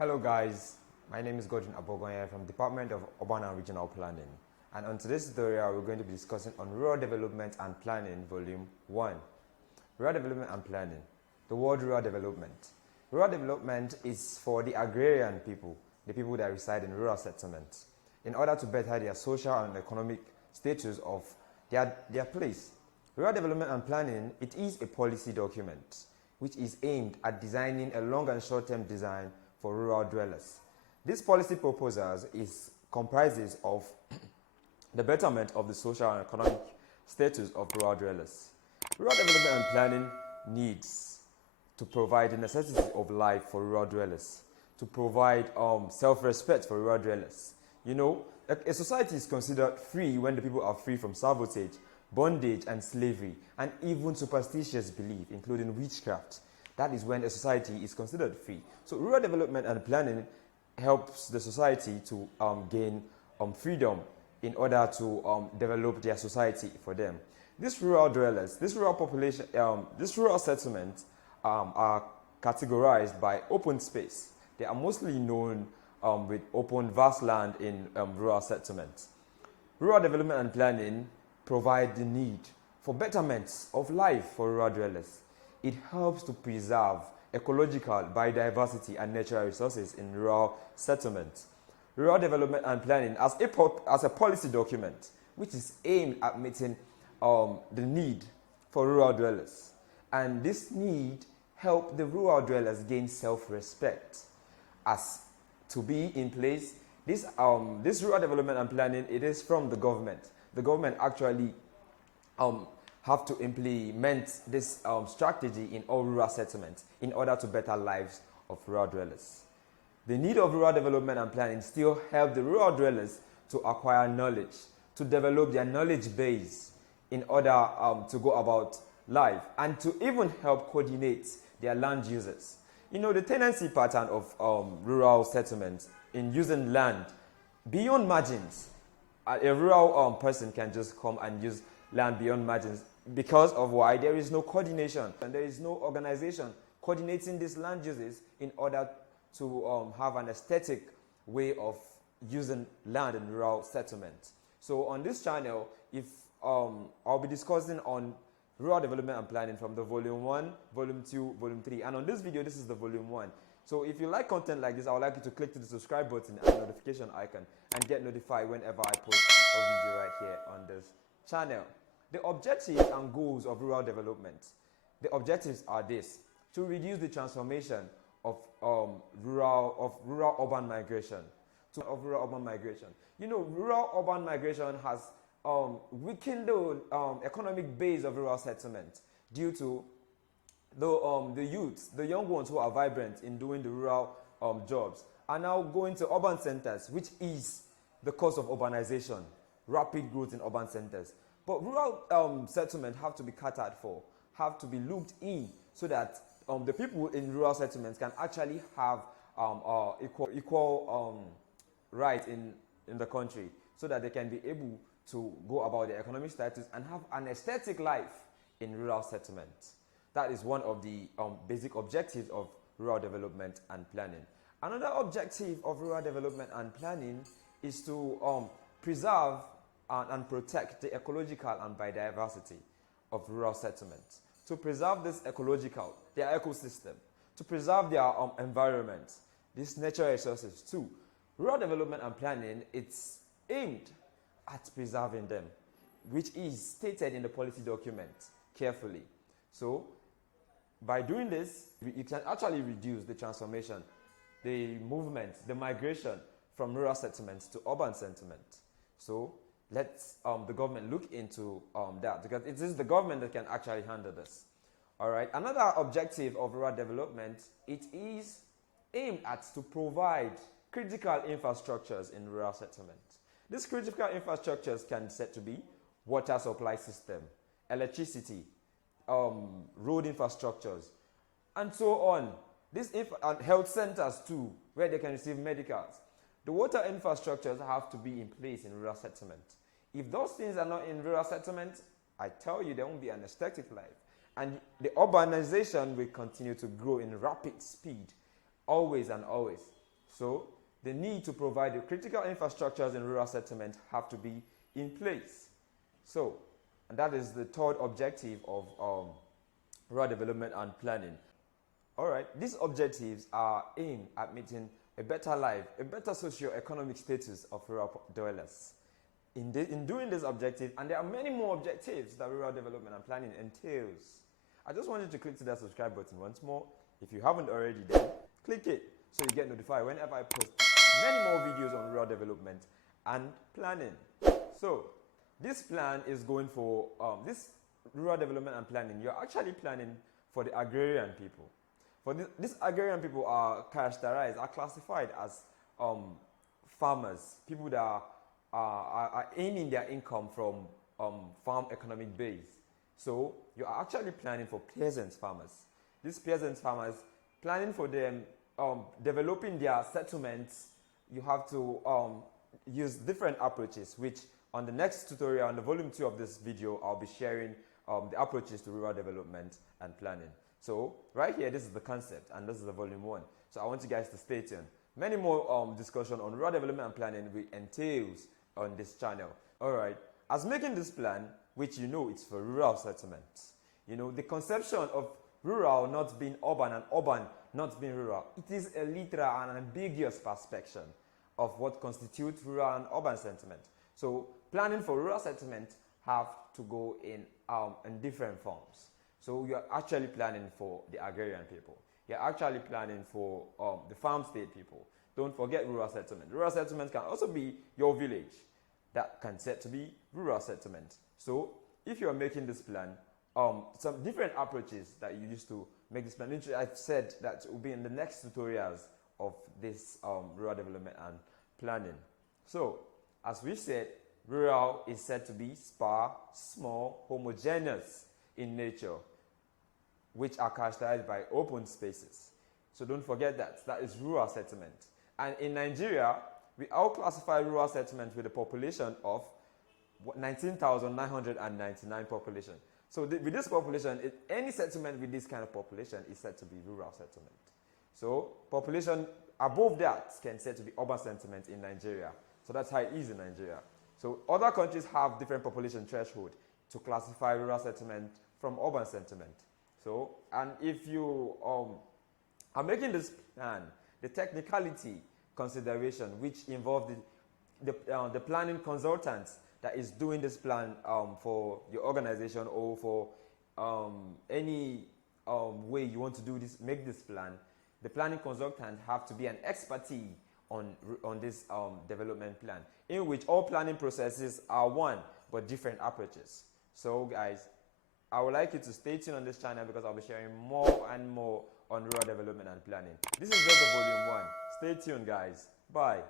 Hello guys, my name is Godwin Abogoye from Department of Urban and Regional Planning, and on today's tutorial we're going to be discussing on Rural Development and Planning Volume 1. Rural Development and Planning. The word rural development. Rural development is for the agrarian people, the people that reside in rural settlements, in order to better their social and economic status of their place. Rural Development and Planning, it is a policy document which is aimed at designing a long and short-term design for rural dwellers. This policy proposals comprises of the betterment of the social and economic status of rural dwellers. Rural development and planning needs to provide the necessities of life for rural dwellers, to provide self-respect for rural dwellers. You know, a society is considered free when the people are free from sabotage, bondage and slavery, and even superstitious belief, including witchcraft. That is when a society is considered free. So rural development and planning helps the society to gain freedom in order to develop their society for them. These rural dwellers, this rural population, these rural settlements are categorized by open space. They are mostly known with open vast land in rural settlements. Rural development and planning provide the need for betterments of life for rural dwellers. It helps to preserve ecological biodiversity and natural resources in rural settlements. Rural development and planning as a policy document which is aimed at meeting the need for rural dwellers. And this need help the rural dwellers gain self-respect. As to be in place, this rural development and planning, it is from the government. The government actually have to implement this strategy in all rural settlements in order to better lives of rural dwellers. The need of rural development and planning still help the rural dwellers to acquire knowledge, to develop their knowledge base in order to go about life, and to even help coordinate their land users. You know, the tendency pattern of rural settlements in using land beyond margins. A rural person can just come and use land beyond margins because of why? There is no coordination and there is no organization coordinating these land uses in order to have an aesthetic way of using land in rural settlements. So on this channel, I'll be discussing on rural development and planning from the volume 1, volume 2, volume 3, and on this video this is the volume 1. So if you like content like this, I would like you to click to the subscribe button and notification icon and get notified whenever I post a video right here on this channel. The objectives and goals of rural development. The objectives are this: to reduce the transformation of rural urban migration. You know, rural urban migration has weakened the economic base of rural settlement due to the youths, the young ones who are vibrant in doing the rural jobs, are now going to urban centers, which is the cause of urbanization, rapid growth in urban centers. But rural settlement have to be catered for, have to be looked in, so that the people in rural settlements can actually have equal right in the country, so that they can be able to go about their economic status and have an aesthetic life in rural settlements. That is one of the basic objectives of rural development and planning. Another objective of rural development and planning is to preserve and protect the ecological and biodiversity of rural settlements. To preserve this their ecosystem, to preserve their environment, these natural resources too. Rural development and planning, it's aimed at preserving them, which is stated in the policy document carefully. So by doing this, you can actually reduce the transformation, the movement, the migration from rural settlements to urban settlements. So let's the government look into that, because it is the government that can actually handle this. All right. Another objective of rural development, it is aimed at to provide critical infrastructures in rural settlements. These critical infrastructures can be said to be water supply system, electricity, road infrastructures, and so on. These health centers too, where they can receive medicals. The water infrastructures have to be in place in rural settlements. If those things are not in rural settlements, I tell you, there won't be an aesthetic life. And the urbanization will continue to grow in rapid speed, always and always. So the need to provide the critical infrastructures in rural settlement have to be in place. So, and that is the third objective of rural development and planning. Alright, these objectives are aimed at meeting a better life, a better socio-economic status of rural dwellers. In doing this objective, and there are many more objectives that rural development and planning entails. I just want you to click to that subscribe button once more. If you haven't already, then click it so you get notified whenever I post many more videos on rural development and planning. So, this plan is going for, this rural development and planning, you're actually planning for the agrarian people. For these agrarian people are classified as farmers, people that are aiming their income from farm economic base. So you are actually planning for peasant farmers. These peasant farmers, planning for them, developing their settlements, you have to use different approaches, which on the next tutorial, on the volume 2 of this video, I'll be sharing the approaches to rural development and planning. So right here, this is the concept, and this is the volume 1. So I want you guys to stay tuned. Many more discussion on rural development and planning will entails on this channel. Alright, as making this plan, which you know it's for rural settlements, you know, the conception of rural not being urban and urban not being rural, it is a literal and ambiguous perception of what constitutes rural and urban settlement. So planning for rural settlement have to go in different forms. So you're actually planning for the agrarian people. You're actually planning for the farm state people. Don't forget rural settlement. Rural settlement can also be your village. That can set to be rural settlement. So if you're making this plan, some different approaches that you use to make this plan, which I've said that will be in the next tutorials of this rural development and planning. So as we said, rural is said to be sparse, small, homogeneous in nature, which are characterized by open spaces. So don't forget that. That is rural settlement. And in Nigeria, we all classify rural settlement with a population of 19,999 population. So with this population, any settlement with this kind of population is said to be rural settlement. So population above that can said to be urban settlement in Nigeria. So that's how it is in Nigeria. So other countries have different population threshold to classify rural settlement from urban settlement. So, and if you are making this plan, the technicality consideration which involve the planning consultant that is doing this plan for your organization or for any way you want to do this, make this plan, the planning consultant have to be an expertise on this development plan, in which all planning processes are one but different approaches. So guys, I would like you to stay tuned on this channel because I'll be sharing more and more on rural development and planning. This is just the volume 1. Stay tuned guys. Bye.